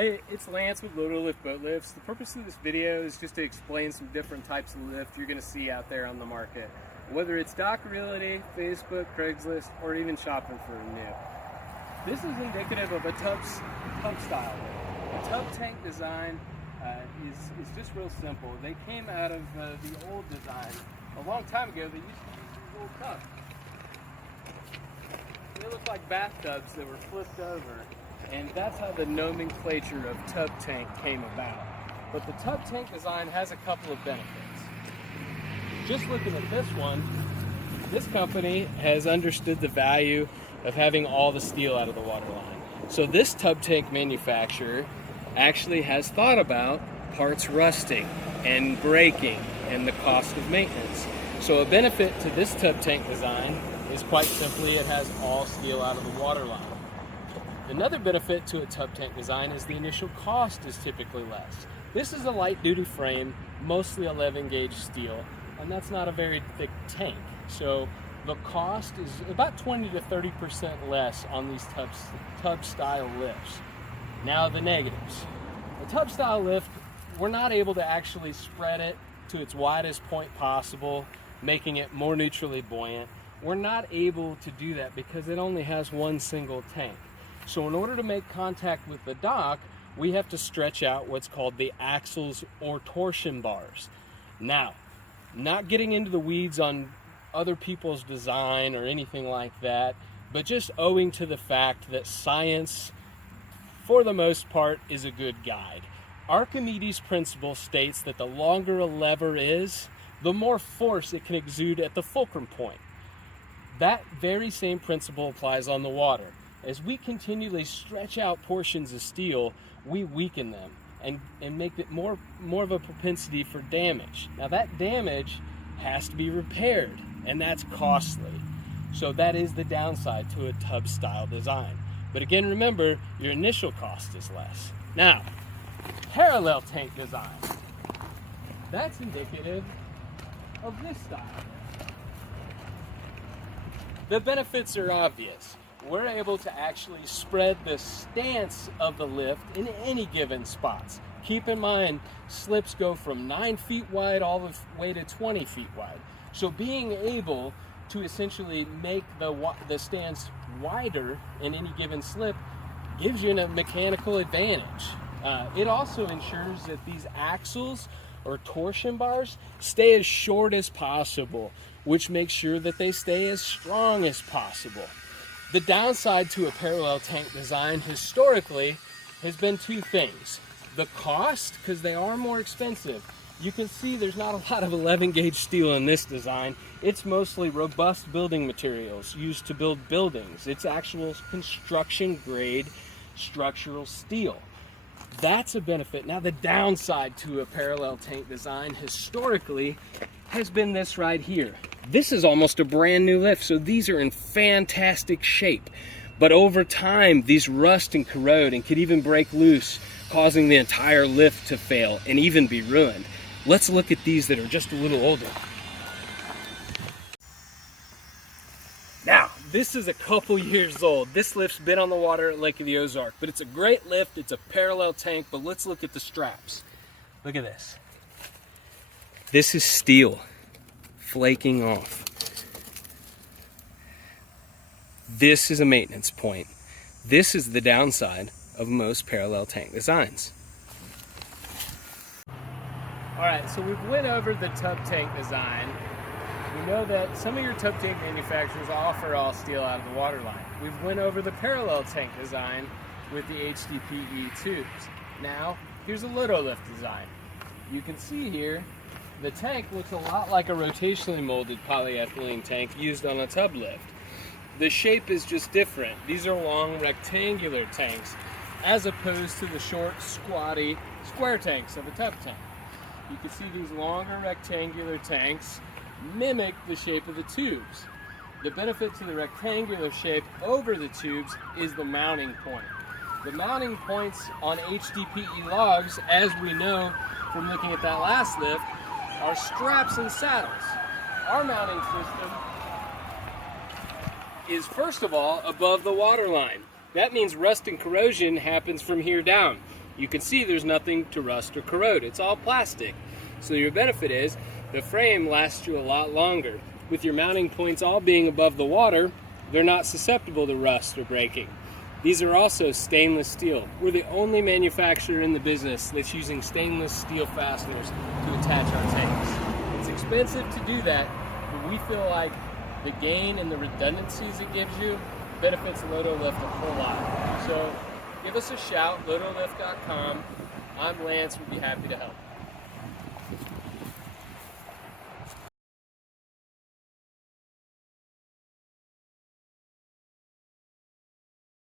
Hey, it's Lance with LOTO Lift Boat Lifts. The purpose of this video is just to explain some different types of lift you're going to see out there on the market. Whether it's Dock Realty, Facebook, Craigslist, or even shopping for a new. This is indicative of a tub style lift. A tub tank design is just real simple. They came out of the old design. A long time ago, they used to use these old tubs. They look like bathtubs that were flipped over. And that's how the nomenclature of tub tank came about. But the tub tank design has a couple of benefits. Just looking at this one, this company has understood the value of having all the steel out of the waterline. So this tub tank manufacturer actually has thought about parts rusting and breaking and the cost of maintenance. So a benefit to this tub tank design is quite simply it has all steel out of the waterline. Another benefit to a tub tank design is the initial cost is typically less. This is a light duty frame, mostly 11 gauge steel, and that's not a very thick tank. So the cost is about 20 to 30% less on these tub style lifts. Now the negatives. The tub style lift, we're not able to actually spread it to its widest point possible, making it more neutrally buoyant. We're not able to do that because it only has one single tank. So in order to make contact with the dock, we have to stretch out what's called the axles or torsion bars. Now, not getting into the weeds on other people's design or anything like that, but just owing to the fact that science, for the most part, is a good guide. Archimedes' principle states that the longer a lever is, the more force it can exude at the fulcrum point. That very same principle applies on the water. As we continually stretch out portions of steel, we weaken them and make it more of a propensity for damage. Now that damage has to be repaired, and that's costly. So that is the downside to a tub style design. But again, remember, your initial cost is less. Now, parallel tank design. That's indicative of this style. The benefits are obvious. We're able to actually spread the stance of the lift in any given spots. Keep in mind, slips go from 9 feet wide all the way to 20 feet wide. So being able to essentially make the stance wider in any given slip gives you a mechanical advantage. It also ensures that these axles or torsion bars stay as short as possible, which makes sure that they stay as strong as possible. The downside to a parallel tank design historically has been two things. The cost, because they are more expensive. You can see there's not a lot of 11 gauge steel in this design. It's mostly robust building materials used to build buildings. It's actual construction grade structural steel. That's a benefit. Now the downside to a parallel tank design historically has been this right here. This is almost a brand new lift, so these are in fantastic shape. But over time, these rust and corrode and could even break loose, causing the entire lift to fail and even be ruined. Let's look at these that are just a little older. Now, this is a couple years old. This lift's been on the water at Lake of the Ozarks, but it's a great lift. It's a parallel tank, but let's look at the straps. Look at this. This is steel flaking off. This is a maintenance point. This is the downside of most parallel tank designs. All right, so we've went over the tub tank design. We know that some of your tub tank manufacturers offer all steel out of the waterline. We've went over the parallel tank design with the HDPE tubes. Now, here's a LOTO Lift design. You can see here, the tank looks a lot like a rotationally molded polyethylene tank used on a tub lift. The shape is just different. These are long rectangular tanks as opposed to the short, squatty, square tanks of a tub tank. You can see these longer rectangular tanks mimic the shape of the tubes. The benefit to the rectangular shape over the tubes is the mounting point. The mounting points on HDPE logs, as we know from looking at that last lift, are straps and saddles. Our mounting system is first of all above the water line. That means rust and corrosion happens from here down. You can see there's nothing to rust or corrode. It's all plastic. So your benefit is the frame lasts you a lot longer. With your mounting points all being above the water, they're not susceptible to rust or breaking. These are also stainless steel. We're the only manufacturer in the business that's using stainless steel fasteners to attach our tanks. It's expensive to do that, but we feel like the gain and the redundancies it gives you benefits LOTO Lift a whole lot. So give us a shout, lotolift.com. I'm Lance, we'd be happy to help.